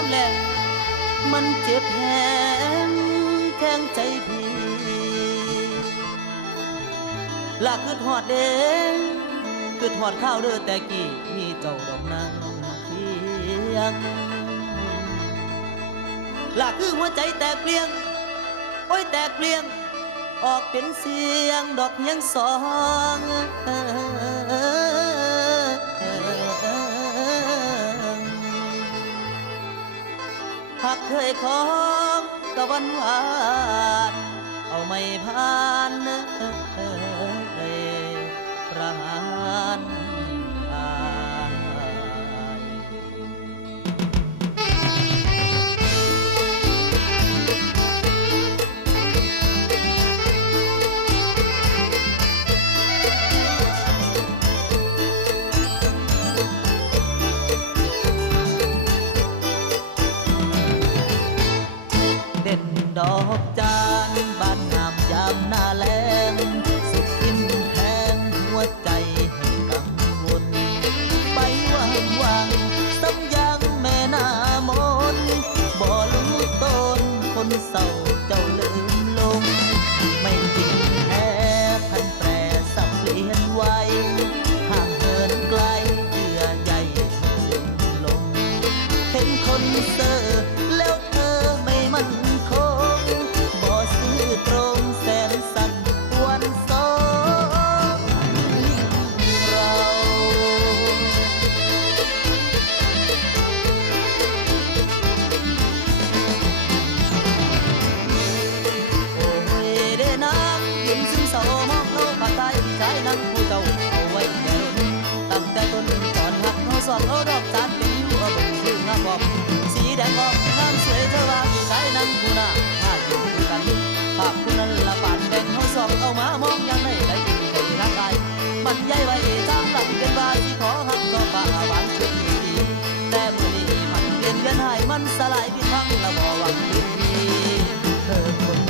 ามแลงมันเจ็บแหงแทงใจพี่ละคือทอดเด้คือทอดข้าวเด้อแต่กี้มีเจ้าดอกนางเคียงละคือหัวใจแตกเปลี่ยงโอ้ยแตกเปลี่ยงออกเป็นเสียงดอกยังสองหากเคยของกะวันหวานเอาไม่ผ่านประหารอายเด่นดอกจานบ้านงามยามหน้าแล้งสุดทิ่มแทงหัวใจให้กังวลไปวางซ้ำยังแม่หน้ามนบ่รู้ต้นคนเศร้าเจ้าลืมลงไม่จริงแท้พันแปรสับเปลี่ยนไว้ห่างเหินไกลเยื่อใยซึมลงเห็นคนเซ่อแล้วเธอไม่มั่นคงบ่ซื่อตรงแสนสั่นวันสองเราโอ้ยเด้น้ำยืนซึมเศร้ามองเขาปากตายพี่ชายนั่งผู้เจ้าเอาไว้แก่ล้นตั้งแต่ต้นตอนหักเขาสอบเอาดอกจานเป็นอยู่เอาเป็นชื่องามบอกสีแดงบอกงามสวยเธอว่าพี่ชายนั่งผู้หน้าถ้าอยู่ด้วยกันภาพคุณนั้นละปานแดงเขาสอบเอามามองยังไม่ได้กินใจรักกายมันใหญ่ไว้ทางหลังเป็นบาที่ขอหักก็ป่าหวานชุดดีแต่มือนี้มันเปลี่ยนเวียนหายมันสลายพิพังละบ่หวังคืนดีเธอคน